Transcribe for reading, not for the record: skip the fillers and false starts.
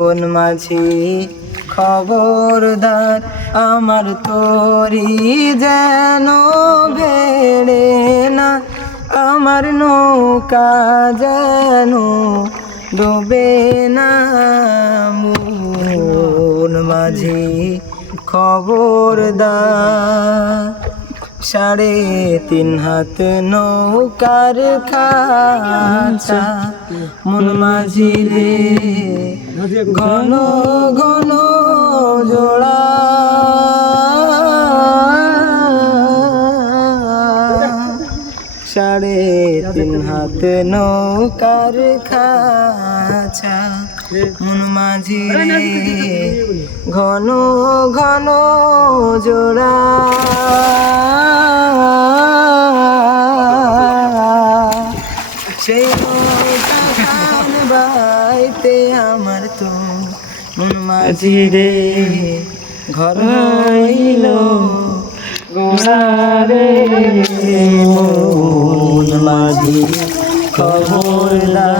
কোন মাঝি খবরদার আমার তরি যেন ভেড়ে না, আমার নৌকা যেন ডোবে না। মন মাঝি খবরদার, 3.5 হাত নৌকার খাঁচা মন মাঝি রে, ঘন ঘন জোড়া। 3.5 হাত নৌকার খাঁচা মন মাঝি রে, ঘন ঘন জোড়া। সেই গান বাইতে আমার তো মন মাঝি রে, ঘর হইল গোড়া রে। মন মাঝি খবরদার।